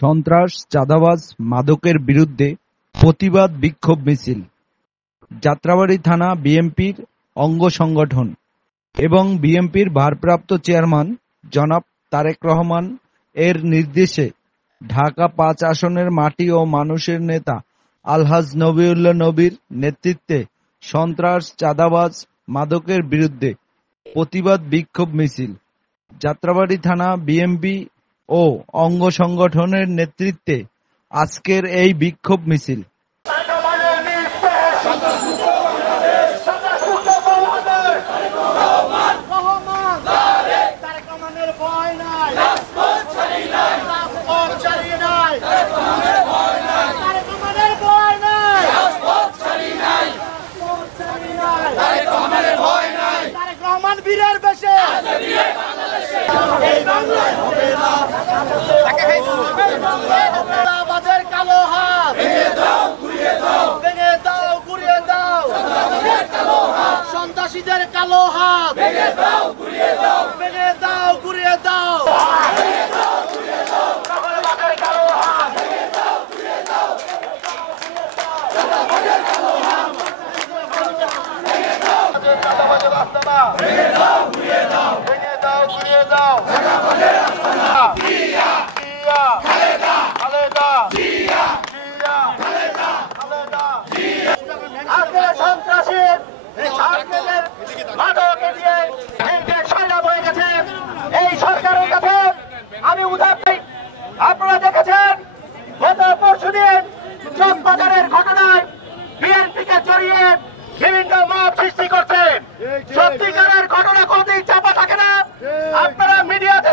সন্ত্রাস, চাঁদাবাজ, মাদকের বিরুদ্ধে প্রতিবাদ বিক্ষোভ মিছিল। যাত্রাবাড়ী থানা বিএনপির অঙ্গ সংগঠন এবং বিএনপির ভারপ্রাপ্ত চেয়ারম্যান জনাব তারেক রহমান এর নির্দেশে ঢাকা-৫ আসনের মাটি ও মানুষের নেতা আলহাজ নবীউল্লাহ নবীর নেতৃত্বে সন্ত্রাস, চাঁদাবাজ, মাদকের বিরুদ্ধে প্রতিবাদ বিক্ষোভ মিছিল। যাত্রাবাড়ী থানা বিএনপি ও অঙ্গ সংগঠনের নেতৃত্বে আজকের এই বিক্ষোভ মিছিল। বীরের বেশে বাজার কালো হাত ভেঙে দাও, গুড়িয়ে দাও, সন্ত্রাসীদের কালো হাত ভেঙে দাও, গুড়িয়ে দাও। এই সরকারের কাছে আমি উদার দিই। আপনারা দেখেছেন গত পরশুদিন চকবাজারের ঘটনায় বিএনপিকে জড়িয়ে বিভিন্ন মত সৃষ্টি করছে। সত্যিকারের ঘটনা কোনদিন চাপা থাকে না। আপনারা মিডিয়াতে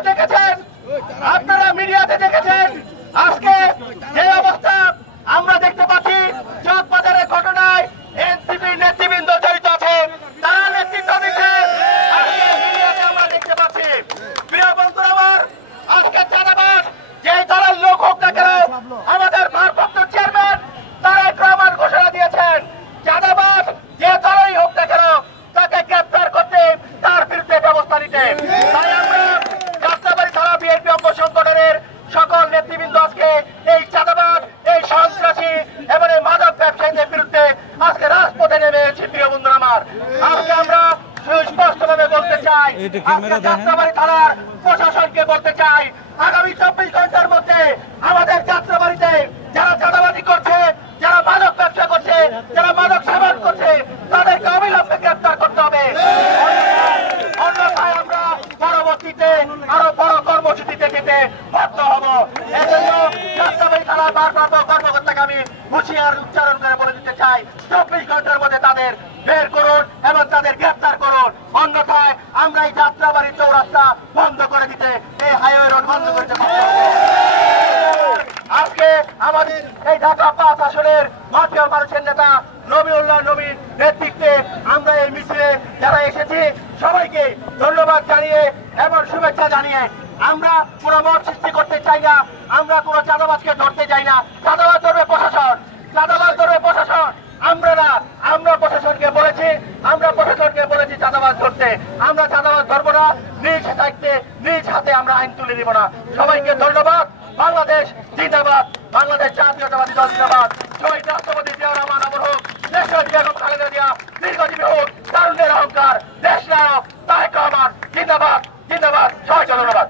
দেখেছেন আজকে যে অবস্থা আমরা দেখতে পাচ্ছি, চকবাজারের ঘটনায় এনসিপির নেতৃবৃন্দ জড়িত আছে, তারা নেতৃত্ব দিচ্ছে। আজকে মিডিয়াতে আমরা দেখতে পাচ্ছি। প্রিয় বন্ধুরা আমার, আজকে চাঁদাবাজ যে দলের লোক হোক না কেন, আমাদের ভারপ্রাপ্ত চেয়ারম্যান তারেক রহমান ঘোষণা দিয়েছেন, চাঁদাবাজ যে দলই হোক না কেন তাকে গ্রেফতার করতে, তার বিরুদ্ধে ব্যবস্থা নিতে। তাই আমরা যাত্রাবাড়ী থানা বিএনপি অঙ্গ সংগঠনের সকল নেতৃবৃন্দ আজকে এই চাঁদাবাজ, এই সন্ত্রাসী এবং এই মাদক ব্যবসায়ীদের বিরুদ্ধে আজকে রাজপথে নেমে এসেছি। প্রিয় বন্ধুরা আমার, আজকে আমরা সুস্পষ্টভাবে বলতে চাই, যাত্রাবাড়ী থানার প্রশাসনকে বলতে চাই, আগামী 24 ঘন্টার মধ্যে আমাদের যাত্রাবাড়িতে যারা চাঁদাবাজি করছে, যারা মাদক ব্যবসা করছে, যারা মাদক সেবন করছে, তাদেরকে অবিলম্বে গ্রেফতার করতে হবে। অন্যথায় আমরা পরবর্তীতে আরো বড় কর্মসূচিতে যেতে বাধ্য হব। এজন্য যাত্রাবাড়ী থানার ভারপ্রাপ্ত কর্মকর্তাকে আমি হুঁশিয়ার উচ্চারণ করে বলে দিতে চাই, 24 ঘন্টার মধ্যে তাদের বের করুন এবং তাদের গ্রেফতার করুন। অন্যথায় আমরা এই যাত্রাবাড়ি চৌরাস্তা বন্ধ করে দিতে, এই হাইওয়ে রোড বন্ধ করে দিতে। আজকে আমাদের এই ঢাকা-৫ আসনের মাটি ও মানুষের নেতা নবীউল্লাহ নবীর নেতৃত্বে আমরা এই মিছিলে যারা এসেছি সবাইকে ধন্যবাদ জানিয়ে এবং শুভেচ্ছা জানিয়ে, আমরা কোনো মত সৃষ্টি করতে চাই না, আমরা কোনো চাঁদাবাজকে ধরতে চাই না। চাঁদাবাজ ধরবে প্রশাসন, চাঁদাবাজ ধরবে প্রশাসন, আমরা না। আমরা প্রশাসনকে বলেছি চাঁদাবাজ ধরতে। আমরা চাঁদাবাজ ধরবো না, নিজ দায়িত্বে নিজ হাতে আমরা আইন তুলে নিব না। সবাইকে ধন্যবাদ। বাংলাদেশ জিন্দাবাদ, বাংলাদেশ জাতীয়তাবাদী দল জিন্দাবাদ। শহীদ রাষ্ট্রপতি জিয়াউর রহমান অমর হোক, দেশনায়ক বেগম খালেদা জিয়া দীর্ঘজীবী হোক, তারুণ্যের অহংকার দেশ নায়ক তারেক রহমান জিন্দাবাদ, জিন্দাবাদ। সবাইকে ধন্যবাদ।